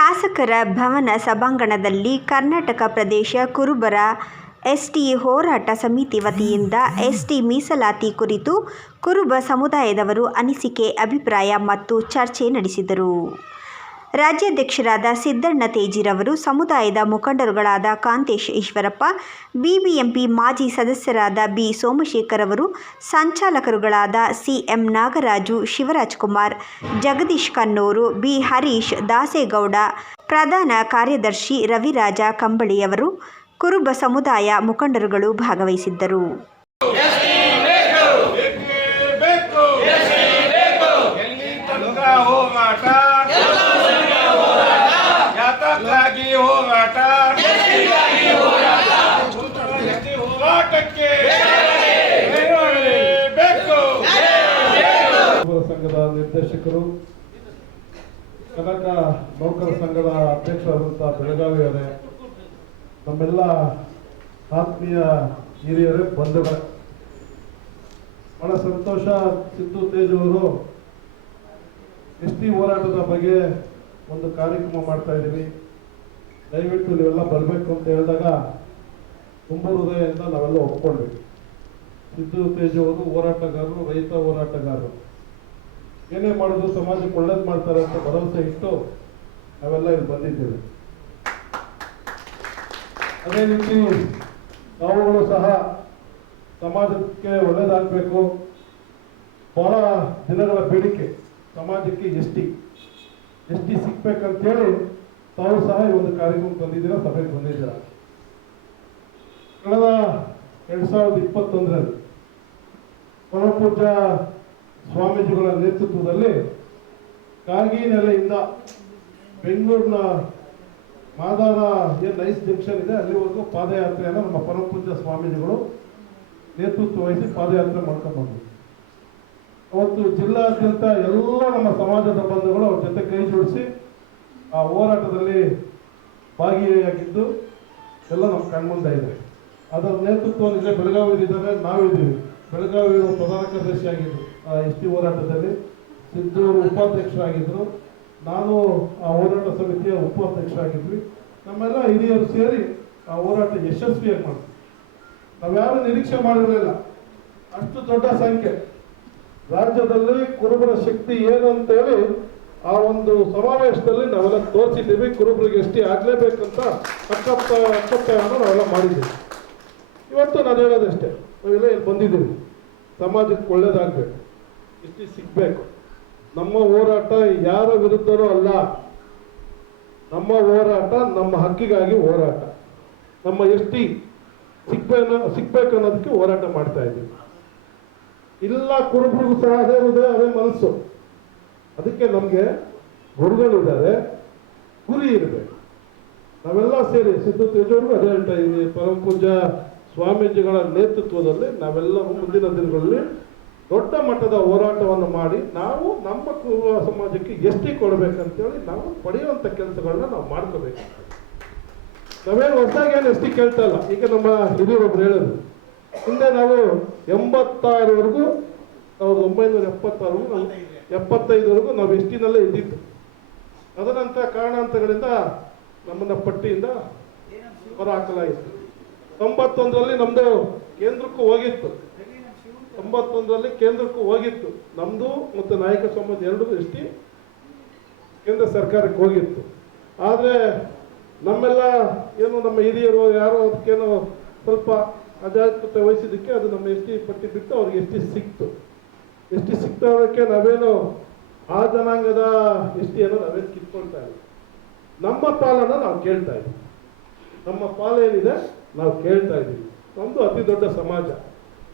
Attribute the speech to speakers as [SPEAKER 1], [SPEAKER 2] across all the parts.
[SPEAKER 1] ಶಾಸಕರ ಭವನ ಸಭಾಂಗಣದಲ್ಲಿ ಕರ್ನಾಟಕ ಪ್ರದೇಶ ಕುರುಬರ ಎಸ್ಟಿ ಹೋರಾಟ ಸಮಿತಿ ವತಿಯಿಂದ ಎಸ್ಟಿ ಮೀಸಲಾತಿ ಕುರಿತು ಕುರುಬ ಸಮುದಾಯದವರು ಅನಿಸಿಕೆ, ಅಭಿಪ್ರಾಯ ಮತ್ತು ಚರ್ಚೆ ನಡೆಸಿದರು. ರಾಜ್ಯಾಧ್ಯಕ್ಷರಾದ ಸಿದ್ದಣ್ಣ ತೇಜಿರವರು, ಸಮುದಾಯದ ಮುಖಂಡರುಗಳಾದ ಕಾಂತೇಶ್ ಈಶ್ವರಪ್ಪ, ಬಿಬಿಎಂಪಿ ಮಾಜಿ ಸದಸ್ಯರಾದ ಬಿ ಸೋಮಶೇಖರ್ ಅವರು ಸಂಚಾಲಕರುಗಳಾದ ಸಿಎಂ ನಾಗರಾಜು ಶಿವರಾಜ್ಕುಮಾರ್ ಜಗದೀಶ್ ಕನ್ನೂರು ಬಿ ಹರೀಶ್ ದಾಸೇಗೌಡ, ಪ್ರಧಾನ ಕಾರ್ಯದರ್ಶಿ ರವಿರಾಜ ಕಂಬಳಿಯವರು, ಕುರುಬ ಸಮುದಾಯ ಮುಖಂಡರುಗಳು ಭಾಗವಹಿಸಿದ್ದರು
[SPEAKER 2] ಬೇಕು ಎಲ್ಲಿ ತನಕ ಹೋರಾಟ ಯಾತಕ್ಕಾಗಿ ಹೋರಾಟ ಎಲ್ಲಿ ಹೋರಾಟಕ್ಕೆ ಬೇಕು
[SPEAKER 3] ನೌಕರ ಸಂಘದ ನಿರ್ದೇಶಕರು, ಕನಕ ನೌಕರ ಸಂಘದ ಅಧ್ಯಕ್ಷರಾದಂತಹ ಬೆಳಗಾವಿ ಅವರೇ, ನಮ್ಮೆಲ್ಲ ಆತ್ಮೀಯ ಹಿರಿಯರೇ, ಬಂಧುಗಳೇ. ಬಹಳ ಸಂತೋಷ ಸಿದ್ದು ತೇಜ್ ಅವರು ಎಸ್ ಟಿ ಹೋರಾಟದ ಬಗ್ಗೆ ಒಂದು ಕಾರ್ಯಕ್ರಮ ಮಾಡ್ತಾ ಇದ್ದೀವಿ. ದಯವಿಟ್ಟು ನೀವೆಲ್ಲ ಬರಬೇಕು ಅಂತ ಹೇಳಿದಾಗ ತುಂಬ ಹೃದಯದಿಂದ ನಾವೆಲ್ಲ ಒಪ್ಕೊಂಡ್ವಿ ಸಿದ್ದು ತೇಜ್ ಅವರು ಹೋರಾಟಗಾರರು, ರೈತ ಹೋರಾಟಗಾರರು. ಏನೇ ಮಾಡಿದ್ರು ಸಮಾಜಕ್ಕೆ ಒಳ್ಳೇದು ಮಾಡ್ತಾರೆ ಅಂತ ಭರವಸೆ ಇಟ್ಟು ನಾವೆಲ್ಲ ಇಲ್ಲಿ ಬಂದಿದ್ದೇವೆ. ಅದೇ ರೀತಿ ನಾವುಗಳು ಸಹ ಸಮಾಜಕ್ಕೆ ಒಳ್ಳೇದಾಗಬೇಕು. ಬಹಳ ದಿನಗಳ ಬೇಡಿಕೆ ಸಮಾಜಕ್ಕೆ ಎಸ್ ಟಿ ಎಸ್ ಟಿ ಸಿಗ್ಬೇಕಂತೇಳಿ ತಾವು ಸಹ ಈ ಒಂದು ಕಾರ್ಯಕ್ರಮ ಬಂದಿದ್ದೀರಾ, ಸಭೆಗೆ ಬಂದಿದ್ದೀರಾ. ಕಳೆದ ಎರಡು ಸಾವಿರದ ಇಪ್ಪತ್ತೊಂದರಲ್ಲಿ ಪರಮಪೂಜ್ಯ ಸ್ವಾಮೀಜಿಗಳ ನೇತೃತ್ವದಲ್ಲಿ ಕಾಗಿ ನೆಲೆಯಿಂದ ಬೆಂಗಳೂರಿನ ಮಾದಾರ ಏನು ನೈಸ್ ಜಂಕ್ಷನ್ ಇದೆ, ಅಲ್ಲಿವರೆಗೂ ಪಾದಯಾತ್ರೆಯನ್ನು ನಮ್ಮ ಪರಮಪೂಜ್ಯ ಸ್ವಾಮೀಜಿಗಳು ನೇತೃತ್ವ ವಹಿಸಿ ಪಾದಯಾತ್ರೆ ಮಾಡ್ಕೊಂಡು ಅವತ್ತು ಜಿಲ್ಲಾದ್ಯಂತ ಎಲ್ಲ ನಮ್ಮ ಸಮಾಜದ ಬಂಧುಗಳು ಅವ್ರ ಜೊತೆ ಕೈ ಜೋಡಿಸಿ ಆ ಹೋರಾಟದಲ್ಲಿ ಭಾಗಿಯಾಗಿದ್ದು ಎಲ್ಲ ನಮ್ಮ ಕಣ್ಮುಂದೆ ಇದೆ. ಅದರ ನೇತೃತ್ವ ಇಲ್ಲೇ ಬೆಳಗಾವಿ ಇದ್ದಾರೆ ನಾವಿದ್ದೀವಿ. ಬೆಳಗಾವಿ ಪ್ರಧಾನ ಕಾರ್ಯದರ್ಶಿ ಆಗಿದ್ರು ಆ ಎಸ್ ಟಿ ಹೋರಾಟದಲ್ಲಿ ಸಿದ್ದು ಅವರು ಉಪಾಧ್ಯಕ್ಷರಾಗಿದ್ದರು ನಾನು ಆ ಹೋರಾಟ ಸಮಿತಿಯ ಉಪಾಧ್ಯಕ್ಷರಾಗಿದ್ವಿ. ನಮ್ಮೆಲ್ಲ ಹಿರಿಯರು ಸೇರಿ ಆ ಹೋರಾಟ ಯಶಸ್ವಿಯಾಗಿ ಮಾಡ್ತೀವಿ ನಾವ್ಯಾರು ನಿರೀಕ್ಷೆ ಮಾಡಿರಲಿಲ್ಲ. ಅಷ್ಟು ದೊಡ್ಡ ಸಂಖ್ಯೆ. ರಾಜ್ಯದಲ್ಲಿ ಕುರುಬರ ಶಕ್ತಿ ಏನು ಅಂತೇಳಿ ಆ ಒಂದು ಸಮಾವೇಶದಲ್ಲಿ ನಾವೆಲ್ಲ ತೋರಿಸಿದ್ದೀವಿ. ಕುರುಬರಿಗೆ ಎಷ್ಟಿ ಆಗಲೇಬೇಕಂತ ಅಕ್ಕಪ್ಪ ಅಕ್ಕಪ್ಪವನ್ನು ನಾವೆಲ್ಲ ಮಾಡಿದ್ದೀವಿ. ಇವತ್ತು ನಾನು ಹೇಳೋದಷ್ಟೇ. ನಾವೆಲ್ಲ ಇಲ್ಲಿ ಬಂದಿದ್ದೀವಿ. ಸಮಾಜಕ್ಕೆ ಒಳ್ಳೇದಾಗಬೇಕು. ಇಷ್ಟು ಸಿಗ್ಬೇಕು. ನಮ್ಮ ಹೋರಾಟ ಯಾರ ವಿರುದ್ಧನೂ ಅಲ್ಲ. ನಮ್ಮ ಹೋರಾಟ ನಮ್ಮ ಹಕ್ಕಿಗಾಗಿ ಹೋರಾಟ. ನಮ್ಮ ಎಷ್ಟಿ ಸಿಗ್ಬೇ ಸಿಗ್ಬೇಕು ಅನ್ನೋದಕ್ಕೆ ಹೋರಾಟ ಮಾಡ್ತಾ ಇದ್ದೀವಿ. ಇಲ್ಲ ಕುರುಬರಿಗೂ ಸಹ ಅದೇ ಹೃದಯ ಅದೇ ಮನಸ್ಸು. ಅದಕ್ಕೆ ನಮಗೆ ಗುರುಗಳಿದ್ದಾರೆ. ಗುರಿ ಇರಬೇಕು. ನಾವೆಲ್ಲ ಸೇರಿ ಸಿದ್ಧ ತೇಜವ್ರಿಗೂ ಅದೇ ಹೇಳ್ತಾ ಇದ್ದೀವಿ. ಪರಮ ಪೂಜಾ ಸ್ವಾಮೀಜಿಗಳ ನೇತೃತ್ವದಲ್ಲಿ ನಾವೆಲ್ಲರೂ ಮುಂದಿನ ದಿನಗಳಲ್ಲಿ ದೊಡ್ಡ ಮಟ್ಟದ ಹೋರಾಟವನ್ನು ಮಾಡಿ ನಾವು ನಮ್ಮ ಸಮಾಜಕ್ಕೆ ಎಷ್ಟೇ ಕೊಡಬೇಕಂತೇಳಿ ನಾವು ಪಡೆಯುವಂಥ ಕೆಲಸಗಳನ್ನ ನಾವು ಮಾಡ್ಕೋಬೇಕು. ನಾವೇನು ಹೊಸದಾಗಿ ಏನು ಎಷ್ಟಿ ಕೇಳ್ತಾ ಇಲ್ಲ. ಈಗ ನಮ್ಮ ಹಿರಿಯರೊಬ್ರು ಹೇಳೋದು ಹಿಂದೆ ನಾವು ಎಂಬತ್ತಾರವರೆಗೂ, ಸಾವಿರದ ಒಂಬೈನೂರ ಎಪ್ಪತ್ತಾರು ಎಪ್ಪತ್ತೈದವರೆಗೂ ನಾವು ಎಷ್ಟಿನಲ್ಲೇ ಇದ್ದಿದ್ದು. ಅದನಂತರ ಕಾರಣಾಂತರಗಳಿಂದ ನಮ್ಮನ್ನ ಪಟ್ಟಿಯಿಂದ ಹೊರ ಹಾಕಲಾಗಿತ್ತು. ತೊಂಬತ್ತೊಂದರಲ್ಲಿ ನಮ್ದು ಕೇಂದ್ರಕ್ಕೂ ಹೋಗಿತ್ತು. ತೊಂಬತ್ತೊಂದರಲ್ಲಿ ಕೇಂದ್ರಕ್ಕೂ ಹೋಗಿತ್ತು. ನಮ್ಮದು ಮತ್ತು ನಾಯಕ ಸಮಾಜ ಎರಡೂ ದೃಷ್ಟಿ ಕೇಂದ್ರ ಸರ್ಕಾರಕ್ಕೆ ಹೋಗಿತ್ತು. ಆದರೆ ನಮ್ಮೆಲ್ಲ ಏನು ನಮ್ಮ ಹಿರಿಯರು, ಯಾರೋ ಅದಕ್ಕೇನೋ ಸ್ವಲ್ಪ ಅಜಾಗ್ರತೆ ವಹಿಸಿದ್ದಕ್ಕೆ ಅದು ನಮ್ಮ ಎಸ್ ಟಿ ಪಟ್ಟಿ ಬಿಟ್ಟು ಅವ್ರಿಗೆ ಎಸ್ ಟಿ ಸಿಕ್ತು. ಎಸ್ ಟಿ ಸಿಕ್ತೋದಕ್ಕೆ ನಾವೇನು ಆ ಜನಾಂಗದ ಎಸ್ ಟಿಯನ್ನು ನಾವೇನು ಕಿತ್ಕೊಳ್ತಾ ಇಲ್ಲ ನಮ್ಮ ಪಾಲನ್ನು ನಾವು ಕೇಳ್ತಾ ಇದ್ದೀವಿ. ನಮ್ಮ ಪಾಲೇನಿದೆ ನಾವು ಕೇಳ್ತಾ ಇದ್ದೀವಿ. ನಮ್ಮದು ಅತಿ ದೊಡ್ಡ ಸಮಾಜ.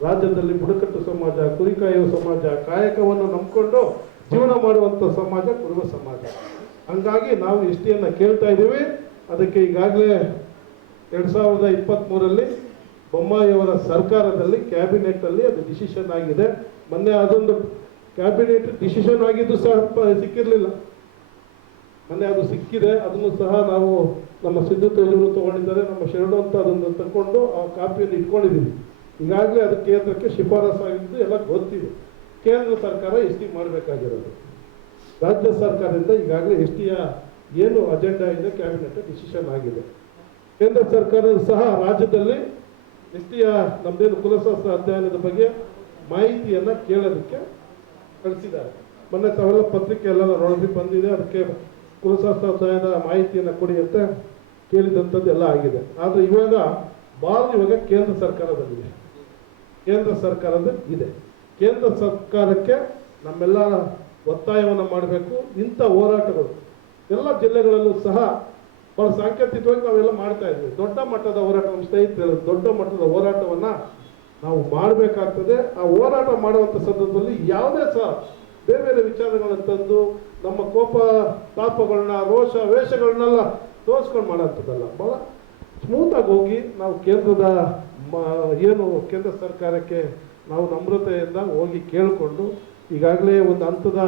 [SPEAKER 3] ರಾಜ್ಯದಲ್ಲಿ ಬುಡಕಟ್ಟು ಸಮಾಜ ಕುರಿ ಕಾಯುವ ಸಮಾಜ, ಕಾಯಕವನ್ನು ನಂಬಿಕೊಂಡು ಜೀವನ ಮಾಡುವಂಥ ಸಮಾಜ, ಕುರುಬ ಸಮಾಜ. ಹಂಗಾಗಿ ನಾವು ಇಷ್ಟಿಯನ್ನು ಕೇಳ್ತಾ ಇದ್ದೀವಿ, ಅದಕ್ಕೆ ಈಗಾಗಲೇ ಎರಡು ಸಾವಿರದ ಇಪ್ಪತ್ತ್ಮೂರರಲ್ಲಿ ಬೊಮ್ಮಾಯಿಯವರ ಸರ್ಕಾರದಲ್ಲಿ ಕ್ಯಾಬಿನೆಟ್ಟಲ್ಲಿ ಅದು ಡಿಸಿಷನ್ ಆಗಿದೆ. ಮೊನ್ನೆ ಅದೊಂದು ಕ್ಯಾಬಿನೆಟ್ ಡಿಸಿಷನ್ ಆಗಿದ್ದು ಸಹ ಸಿಕ್ಕಿರಲಿಲ್ಲ. ಮೊನ್ನೆ ಅದು ಸಿಕ್ಕಿದೆ, ಅದನ್ನು ಸಹ ನಾವು ನಮ್ಮ ಸಿದ್ಧತೆಯವರು ತಗೊಂಡಿದ್ದಾರೆ, ನಮ್ಮ ಶರಣು ಅಂತ ಅದನ್ನು ತಗೊಂಡು ಆ ಕಾಪಿಯನ್ನು ಇಟ್ಕೊಂಡಿದ್ದೀವಿ. ಈಗಾಗಲೇ ಅದು ಕೇಂದ್ರಕ್ಕೆ ಶಿಫಾರಸಾಗಿದ್ದು ಎಲ್ಲ ಗೊತ್ತಿದೆ. ಕೇಂದ್ರ ಸರ್ಕಾರ ಎಸ್ ಟಿ ಮಾಡಬೇಕಾಗಿರೋದು. ರಾಜ್ಯ ಸರ್ಕಾರದಿಂದ ಈಗಾಗಲೇ ಎಸ್ ಟಿಯ ಏನು ಅಜೆಂಡಾ ಇದೆ ಕ್ಯಾಬಿನೆಟ್ ಡಿಸಿಷನ್ ಆಗಿದೆ. ಕೇಂದ್ರ ಸರ್ಕಾರ ಸಹ ರಾಜ್ಯದಲ್ಲಿ ಎಸ್ ಟಿಯ ನಮ್ಮದೇನು ಕುಲಶಾಸ್ತ್ರ ಅಧ್ಯಯನದ ಬಗ್ಗೆ ಮಾಹಿತಿಯನ್ನು ಕೇಳೋದಕ್ಕೆ ಕಳಿಸಿದ್ದಾರೆ. ಮೊನ್ನೆ ತಾವೆಲ್ಲ ಪತ್ರಿಕೆ ಎಲ್ಲ ನೋಡಿ ಬಂದಿದೆ, ಅದಕ್ಕೆ ಕುಲಶಾಸ್ತ್ರ ಅಧ್ಯಯನ ಮಾಹಿತಿಯನ್ನು ಕೊಡಿ ಅಂತ ಕೇಳಿದಂಥದ್ದು ಎಲ್ಲ ಆಗಿದೆ. ಆದರೆ ಇವಾಗ ಬಾಲ್ ಇವಾಗ ಕೇಂದ್ರ ಸರ್ಕಾರದಲ್ಲಿದೆ. ಕೇಂದ್ರ ಸರ್ಕಾರದ ಇದೆ. ಕೇಂದ್ರ ಸರ್ಕಾರಕ್ಕೆ ನಮ್ಮೆಲ್ಲ ಒತ್ತಾಯವನ್ನು ಮಾಡಬೇಕು. ಇಂಥ ಹೋರಾಟಗಳು ಎಲ್ಲ ಜಿಲ್ಲೆಗಳಲ್ಲೂ ಸಹ ಬಹಳ ಸಾಂಕೇತಿಕವಾಗಿ ನಾವೆಲ್ಲ ಮಾಡ್ತಾ ಇದ್ವಿ. ದೊಡ್ಡ ಮಟ್ಟದ ಹೋರಾಟ ನಮ್ಮ ಸ್ನೇಹಿತರು, ದೊಡ್ಡ ಮಟ್ಟದ ಹೋರಾಟವನ್ನು ನಾವು ಮಾಡಬೇಕಾಗ್ತದೆ. ಆ ಹೋರಾಟ ಮಾಡುವಂಥ ಸಂದರ್ಭದಲ್ಲಿ ಯಾವುದೇ ಸಹ ಬೇರೆ ಬೇರೆ ವಿಚಾರಗಳನ್ನು ತಂದು ನಮ್ಮ ಕೋಪ, ತಾಪಗಳನ್ನ, ರೋಷ, ವೇಷಗಳನ್ನೆಲ್ಲ ತೋರಿಸ್ಕೊಂಡು ಮಾಡೋಂಥದ್ದಲ್ಲ. ಭಾಳ ಸ್ಮೂತಾಗಿ ಹೋಗಿ ನಾವು ಕೇಂದ್ರದ ಏನು ಕೇಂದ್ರ ಸರ್ಕಾರಕ್ಕೆ ನಾವು ನಮ್ರತೆಯಿಂದ ಹೋಗಿ ಕೇಳಿಕೊಂಡು ಈಗಾಗಲೇ ಒಂದು ಹಂತದ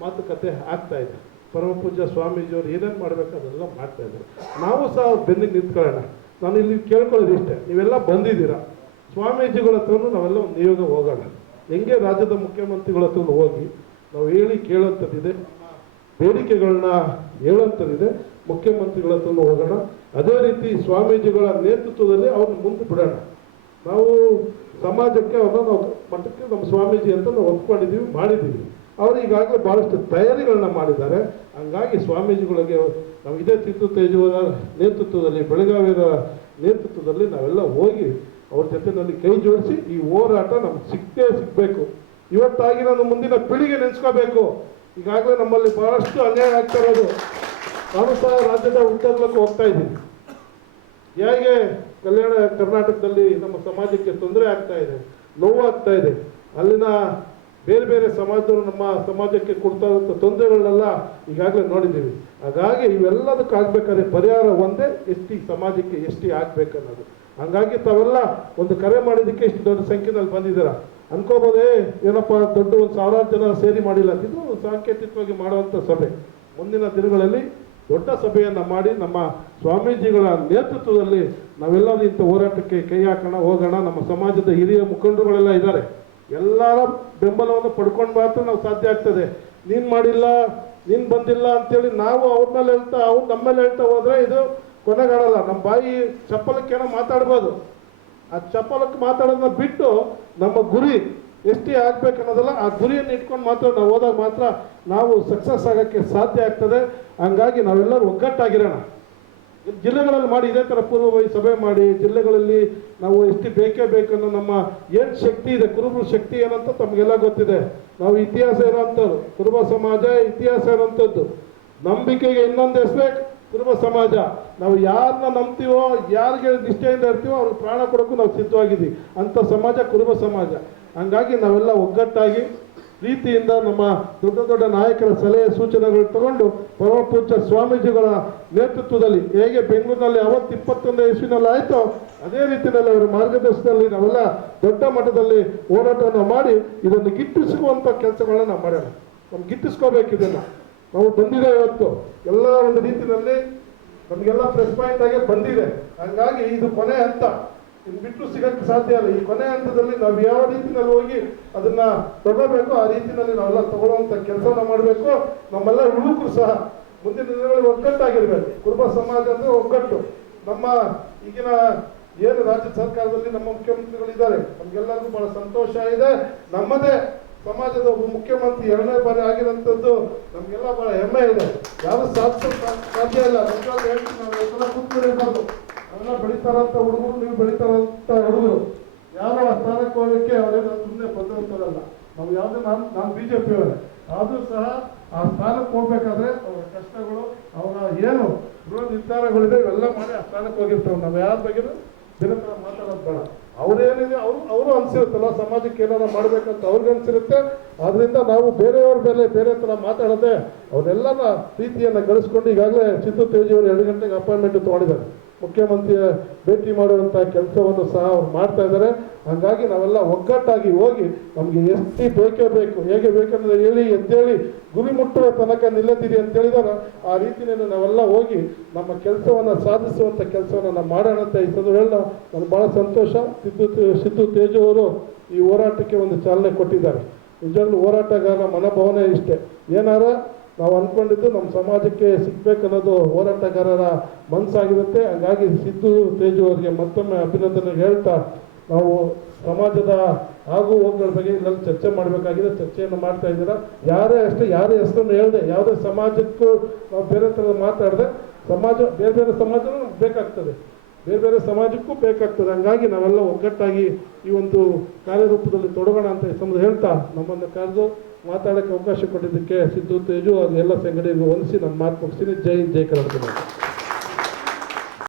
[SPEAKER 3] ಮಾತುಕತೆ ಆಗ್ತಾ ಇದೆ. ಪರಮಪೂಜ್ಯ ಸ್ವಾಮೀಜಿಯವರು ಏನೇನು ಮಾಡಬೇಕು ಅದೆಲ್ಲ ಮಾಡ್ತಾ ಇದ್ದಾರೆ. ನಾವು ಸಹ ಬೆನ್ನಿಗೆ ನಿಂತ್ಕೊಳ್ಳೋಣ. ನಾನು ಇಲ್ಲಿ ಕೇಳ್ಕೊಳ್ಳೋದು ಇಷ್ಟೇ. ನೀವೆಲ್ಲ ಬಂದಿದ್ದೀರಾ? ಸ್ವಾಮೀಜಿಗಳ ಹತ್ರನೂ ನಾವೆಲ್ಲ ಒಂದು ನಿಯೋಗ ಹೋಗೋಣ. ಹೆಂಗೆ ರಾಜ್ಯದ ಮುಖ್ಯಮಂತ್ರಿಗಳ ಹತ್ರ ಹೋಗಿ ನಾವು ಹೇಳಿ ಕೇಳೋಂಥದ್ದಿದೆ ಬೇಡಿಕೆಗಳನ್ನ ಹೇಳೋಂಥದ್ದಿದೆ ಮುಖ್ಯಮಂತ್ರಿಗಳ ಹತ್ರ ಹೋಗೋಣ. ಅದೇ ರೀತಿ ಸ್ವಾಮೀಜಿಗಳ ನೇತೃತ್ವದಲ್ಲಿ ಅವ್ರನ್ನ ಮುಂದೆ ಬಿಡೋಣ. ನಾವು ಸಮಾಜಕ್ಕೆ ಅವನ್ನ ನಾವು ಮಠಕ್ಕೆ ನಮ್ಮ ಸ್ವಾಮೀಜಿ ಅಂತ ನಾವು ಒಪ್ಕೊಂಡಿದ್ದೀವಿ, ಮಾಡಿದ್ದೀವಿ. ಅವರು ಈಗಾಗಲೇ ಭಾಳಷ್ಟು ತಯಾರಿಗಳನ್ನ ಮಾಡಿದ್ದಾರೆ. ಹಂಗಾಗಿ ಸ್ವಾಮೀಜಿಗಳಿಗೆ ನಾವು ಇದೇ ತಿತ್ತು ತೇಜುವರ ನೇತೃತ್ವದಲ್ಲಿ, ಬೆಳಗಾವಿಯ ನೇತೃತ್ವದಲ್ಲಿ ನಾವೆಲ್ಲ ಹೋಗಿ ಅವ್ರ ಜೊತೆನಲ್ಲಿ ಕೈ ಜೋಡಿಸಿ ಈ ಹೋರಾಟ ನಮ್ಗೆ ಸಿಕ್ಕೇ ಸಿಗಬೇಕು. ಇವತ್ತಾಗಿ ನಾನು ಮುಂದಿನ ಪೀಳಿಗೆ ನೆನೆಸ್ಕೋಬೇಕು. ಈಗಾಗಲೇ ನಮ್ಮಲ್ಲಿ ಭಾಳಷ್ಟು ಅನ್ಯಾಯ ಆಗ್ತಾ ಇರೋದು. ನಾನು ಸಹ ರಾಜ್ಯದ ಉತ್ತರಕ್ಕೆ ಹೋಗ್ತಾ ಇದ್ದೀನಿ. ಹೇಗೆ ಕಲ್ಯಾಣ ಕರ್ನಾಟಕದಲ್ಲಿ ನಮ್ಮ ಸಮಾಜಕ್ಕೆ ತೊಂದರೆ ಆಗ್ತಾ ಇದೆ, ನೋವಾಗ್ತಾ ಇದೆ, ಅಲ್ಲಿನ ಬೇರೆ ಬೇರೆ ಸಮಾಜದವರು ನಮ್ಮ ಸಮಾಜಕ್ಕೆ ಕೊಡ್ತಾ ಇರುವಂಥ ತೊಂದರೆಗಳನ್ನೆಲ್ಲ ಈಗಾಗಲೇ ನೋಡಿದ್ದೀವಿ. ಹಾಗಾಗಿ ಇವೆಲ್ಲದಕ್ಕಾಗಬೇಕಾದ್ರೆ ಪರಿಹಾರ ಒಂದೇ ಎಸ್ ಟಿ ಸಮಾಜಕ್ಕೆ ಎಸ್ ಟಿ ಆಗಬೇಕನ್ನೋದು. ಹಂಗಾಗಿ ತಾವೆಲ್ಲ ಒಂದು ಕರೆ ಮಾಡಿದ್ದಕ್ಕೆ ಇಷ್ಟು ದೊಡ್ಡ ಸಂಖ್ಯೆನಲ್ಲಿ ಬಂದಿದ್ದೀರಾ? ಅನ್ಕೋಬೋದೇ, ಏನಪ್ಪ ದೊಡ್ಡ ಒಂದು ಸಾವಿರಾರು ಜನ ಸೇರಿ ಮಾಡಿಲ್ಲ. ಇದು ಸಾಂಕೇತಿಕವಾಗಿ ಮಾಡುವಂಥ ಸಭೆ. ಮುಂದಿನ ದಿನಗಳಲ್ಲಿ ದೊಡ್ಡ ಸಭೆಯನ್ನು ಮಾಡಿ ನಮ್ಮ ಸ್ವಾಮೀಜಿಗಳ ನೇತೃತ್ವದಲ್ಲಿ ನಾವೆಲ್ಲರೂ ಇಂಥ ಹೋರಾಟಕ್ಕೆ ಕೈ ಹಾಕೋಣ, ಹೋಗೋಣ. ನಮ್ಮ ಸಮಾಜದ ಹಿರಿಯ ಮುಖಂಡರುಗಳೆಲ್ಲ ಇದ್ದಾರೆ. ಎಲ್ಲರ ಬೆಂಬಲವನ್ನು ಪಡ್ಕೊಂಡು ಮಾತ್ರ ನಾವು ಸಾಧ್ಯ ಆಗ್ತದೆ. ನೀನು ಮಾಡಿಲ್ಲ, ನೀನು ಬಂದಿಲ್ಲ ಅಂತೇಳಿ ನಾವು ಅವ್ರ ಮೇಲೆ ಹೇಳ್ತಾ, ಅವ್ರು ನಮ್ಮ ಮೇಲೆ ಹೇಳ್ತಾ ಹೋದರೆ ಇದು ಕೊನೆಗಾಡಲ್ಲ. ನಮ್ಮ ಬಾಯಿ ಚಪ್ಪಲಕ್ಕೇನೋ ಮಾತಾಡ್ಬೋದು. ಆ ಚಪ್ಪಲಕ್ಕೆ ಮಾತಾಡೋದನ್ನ ಬಿಟ್ಟು ನಮ್ಮ ಗುರಿ ಎಷ್ಟೇ ಆಗ್ಬೇಕು ಅನ್ನೋದಲ್ಲ ಆ ಗುರಿಯನ್ನು ಇಟ್ಕೊಂಡು ಮಾತ್ರ ನಾವು ಹೋದಾಗ ಮಾತ್ರ ನಾವು ಸಕ್ಸಸ್ ಆಗೋಕ್ಕೆ ಸಾಧ್ಯ ಆಗ್ತದೆ. ಹಂಗಾಗಿ ನಾವೆಲ್ಲರೂ ಒಗ್ಗಟ್ಟಾಗಿರೋಣ. ಜಿಲ್ಲೆಗಳಲ್ಲಿ ಮಾಡಿ ಇದೇ ಥರ ಪೂರ್ವಭಾವಿ ಸಭೆ ಮಾಡಿ, ಜಿಲ್ಲೆಗಳಲ್ಲಿ ನಾವು ಎಷ್ಟು ಬೇಕೇ ಬೇಕನ್ನೋ ನಮ್ಮ ಏನು ಶಕ್ತಿ ಇದೆ, ಕುರುಬರ ಶಕ್ತಿ ಏನಂತ ತಮಗೆಲ್ಲ ಗೊತ್ತಿದೆ. ನಾವು ಇತಿಹಾಸ ಇರೋಂಥವ್ರು, ಕುರುಬ ಸಮಾಜ ಇತಿಹಾಸ ಇರೋಂಥದ್ದು. ನಂಬಿಕೆಗೆ ಇನ್ನೊಂದು ಹೆಸರೇ ಕುರುಬ ಸಮಾಜ. ನಾವು ಯಾರನ್ನ ನಂಬ್ತೀವೋ, ಯಾರಿಗೆ ನಿಷ್ಠೆಯಿಂದ ಇರ್ತೀವೋ ಅವ್ರಿಗೆ ಪ್ರಾಣ ಕೊಡೋಕ್ಕೂ ನಾವು ಸಿದ್ಧವಾಗಿದ್ದೀವಿ. ಅಂಥ ಸಮಾಜ ಕುರುಬ ಸಮಾಜ. ಹಂಗಾಗಿ ನಾವೆಲ್ಲ ಒಗ್ಗಟ್ಟಾಗಿ ಪ್ರೀತಿಯಿಂದ ನಮ್ಮ ದೊಡ್ಡ ದೊಡ್ಡ ನಾಯಕರ ಸಲಹೆ ಸೂಚನೆಗಳು ತಗೊಂಡು ಪರಮಪೂಜ್ಯ ಸ್ವಾಮೀಜಿಗಳ ನೇತೃತ್ವದಲ್ಲಿ ಹೇಗೆ ಬೆಂಗಳೂರಿನಲ್ಲಿ ಅವತ್ತು ಇಪ್ಪತ್ತೊಂದು ಇಸ್ವಿನಲ್ಲಿ ಆಯಿತೋ ಅದೇ ರೀತಿಯಲ್ಲಿ ಅವರ ಮಾರ್ಗದರ್ಶನದಲ್ಲಿ ನಾವೆಲ್ಲ ದೊಡ್ಡ ಮಟ್ಟದಲ್ಲಿ ಹೋರಾಟವನ್ನು ಮಾಡಿ ಇದನ್ನು ಗಿಟ್ಟಿಸುವಂಥ ಕೆಲಸಗಳನ್ನ ನಾವು ಮಾಡೋಣ. ನಮ್ಗೆ ಗಿಟ್ಟಿಸ್ಕೋಬೇಕು ಇದನ್ನ. ನಾವು ಬಂದಿದೆ ಇವತ್ತು. ಎಲ್ಲ ಒಂದು ರೀತಿಯಲ್ಲಿ ನಮಗೆಲ್ಲ ಪ್ರೆಸ್ ಪಾಯಿಂಟ್ ಆಗಿ ಬಂದಿದೆ. ಹಂಗಾಗಿ ಇದು ಕೊನೆ ಹಂತ. ಇನ್ನು ಬಿಟ್ಟು ಸಿಗಕ್ಕೆ ಸಾಧ್ಯ ಇಲ್ಲ. ಈ ಕೊನೆ ಹಂತದಲ್ಲಿ ನಾವು ಯಾವ ರೀತಿನಲ್ಲಿ ಹೋಗಿ ಅದನ್ನ ತಗೋಬೇಕು ಆ ರೀತಿನಲ್ಲಿ ನಾವೆಲ್ಲ ತಗೊಳ್ಳುವಂತ ಕೆಲಸವನ್ನ ಮಾಡಬೇಕು. ನಮ್ಮೆಲ್ಲ ಯುವಕರು ಸಹ ಮುಂದಿನ ದಿನಗಳಲ್ಲಿ ಒಗ್ಗಟ್ಟಾಗಿರ್ಬೇಕು. ಕುರುಬ ಸಮಾಜ ಅಂದ್ರೆ ಒಗ್ಗಟ್ಟು. ನಮ್ಮ ಈಗಿನ ಏನು ರಾಜ್ಯ ಸರ್ಕಾರದಲ್ಲಿ ನಮ್ಮ ಮುಖ್ಯಮಂತ್ರಿಗಳಿದ್ದಾರೆ ನಮ್ಗೆಲ್ಲರಿಗೂ ಬಹಳ ಸಂತೋಷ ಇದೆ. ನಮ್ಮದೇ ಸಮಾಜದ ಒಬ್ಬ ಮುಖ್ಯಮಂತ್ರಿ ಎರಡನೇ ಬಾರಿ ಆಗಿರೋಂಥದ್ದು ನಮಗೆಲ್ಲ ಬಹಳ ಹೆಮ್ಮೆ ಇದೆ. ಯಾರು ಸಾಧ್ಯ ಸಾಧ್ಯ ಇಲ್ಲ. ನಿಜವಾಗ್ಲೂ ಹೇಳ್ತೀನಿ ಬೆಳೀತಾರಂತ ಹುಡುಗರು, ನೀವು ಬೆಳೀತಾರಂತ ಹುಡುಗರು ಯಾರು ಆ ಸ್ಥಾನಕ್ಕೆ ಹೋಗಕ್ಕೆ ಅವರೇನು ಸುಮ್ಮನೆ ಬಂದಿರ್ತಾರಲ್ಲ. ನಾವು ಯಾವುದೇ ನಾನು ನಾನು ಬಿ ಜೆ ಪಿಯವರೇ ಆದರೂ ಸಹ ಆ ಸ್ಥಾನಕ್ಕೆ ಹೋಗ್ಬೇಕಾದ್ರೆ ಅವರ ಕಷ್ಟಗಳು, ಅವರ ಏನು ಗೃಹ ನಿರ್ಧಾರಗಳಿದೆ, ಇವೆಲ್ಲ ಮಾಡಿ ಆ ಸ್ಥಾನಕ್ಕೆ ಹೋಗಿರ್ತಾರೆ ನಾವು ಯಾರ ಬಗ್ಗೆ ನಿರಂತರ ಮಾತಾಡೋದು ಬೇಡ. ಅವ್ರೇನಿದೆ ಅವರು ಅವರು ಅನಿಸಿರುತ್ತಲ್ಲ, ಸಮಾಜಕ್ಕೆ ಏನಾರ ಮಾಡಬೇಕಂತ ಅವ್ರಿಗೆ ಅನಿಸಿರುತ್ತೆ. ಅದರಿಂದ ನಾವು ಬೇರೆಯವ್ರ ಮೇಲೆ ಬೇರೆ ಥರ ಮಾತಾಡದೆ ಅವನ್ನೆಲ್ಲ ಪ್ರೀತಿಯನ್ನು ಗಳಿಸ್ಕೊಂಡು ಈಗಾಗಲೇ ಚಿತ್ರ ತೇಜಿಯವರು ಎರಡು ಗಂಟೆಗೆ ಅಪಾಯಿಂಟ್ಮೆಂಟ್ ತೊಗೊಂಡಿದ್ದಾರೆ. ಮುಖ್ಯಮಂತ್ರಿಯ ಭೇಟಿ ಮಾಡುವಂಥ ಕೆಲಸವನ್ನು ಸಹ ಅವ್ರು ಮಾಡ್ತಾ ಇದ್ದಾರೆ. ಹಂಗಾಗಿ ನಾವೆಲ್ಲ ಒಗ್ಗಟ್ಟಾಗಿ ಹೋಗಿ ನಮಗೆ ಎಷ್ಟು ಬೇಕೇ ಬೇಕು, ಹೇಗೆ ಬೇಕಂದ್ರೆ ಹೇಳಿ, ಎದ್ದೇಳಿ, ಗುರಿ ಮುಟ್ಟುವ ತನಕ ನಿಲ್ಲದಿರಿ ಅಂತ ಆ ರೀತಿಯಲ್ಲಿ ನಾವೆಲ್ಲ ಹೋಗಿ ನಮ್ಮ ಕೆಲಸವನ್ನು ಸಾಧಿಸುವಂಥ ಕೆಲಸವನ್ನು ನಾವು ಮಾಡೋಣ ಅಂತ ಈ ಸಂದರ್ಭ ಹೇಳ ನನಗೆ ಭಾಳ ಸಂತೋಷ. ಸಿದ್ದು ಸಿದ್ದು ತೇಜು ಅವರು ಈ ಹೋರಾಟಕ್ಕೆ ಒಂದು ಚಾಲನೆ ಕೊಟ್ಟಿದ್ದಾರೆ. ನಿಜವಾಗ್ಲೂ ಹೋರಾಟಗಾರರ ಮನೋಭಾವನೆ ಇಷ್ಟೇ. ಏನಾರ ನಾವು ಅಂದ್ಕೊಂಡಿದ್ದು ನಮ್ಮ ಸಮಾಜಕ್ಕೆ ಸಿಗ್ಬೇಕನ್ನೋದು ಹೋರಾಟಗಾರರ ಮನಸ್ಸಾಗಿರುತ್ತೆ. ಹಂಗಾಗಿ ಸಿದ್ದು ತೇಜು ಅವರಿಗೆ ಮತ್ತೊಮ್ಮೆ ಅಭಿನಂದನೆ ಹೇಳ್ತಾ ನಾವು ಸಮಾಜದ ಆಗು ಹೋಗುಗಳ ಬಗ್ಗೆ ಇಲ್ಲೆಲ್ಲ ಚರ್ಚೆ ಮಾಡಬೇಕಾಗಿದೆ. ಚರ್ಚೆಯನ್ನು ಮಾಡ್ತಾ ಇದ್ದೀರಾ? ಯಾರೇ ಅಷ್ಟೇ, ಯಾರೇ ಹೆಸರನ್ನು ಹೇಳಿದೆ, ಯಾವುದೇ ಸಮಾಜಕ್ಕೂ ನಾವು ಬೇರೆ ಥರ ಮಾತಾಡಿದೆ, ಸಮಾಜ, ಬೇರೆ ಬೇರೆ ಸಮಾಜನೂ ಬೇಕಾಗ್ತದೆ. ಬೇರೆ ಬೇರೆ ಸಮಾಜಕ್ಕೂ ಬೇಕಾಗ್ತದೆ. ಹಂಗಾಗಿ ನಾವೆಲ್ಲ ಒಗ್ಗಟ್ಟಾಗಿ ಈ ಒಂದು ಕಾರ್ಯರೂಪದಲ್ಲಿ ತೊಡಗೋಣ ಅಂತ ಸಂಬಂಧ ಹೇಳ್ತಾ ನಮ್ಮನ್ನು ಕರೆದು ಮಾತಾಡೋಕ್ಕೆ ಅವಕಾಶ ಕೊಟ್ಟಿದ್ದಕ್ಕೆ ಸಿದ್ದು ತೇಜು ಅದು ಎಲ್ಲ ಸಂಘಟನೆಗೂ ಹೊಲಿಸಿ ನನ್ನ ಮಾತು ಮುಗಿಸ್ತೀನಿ. ಜೈ ಜೈ ಕರ್ನಾಟಕ.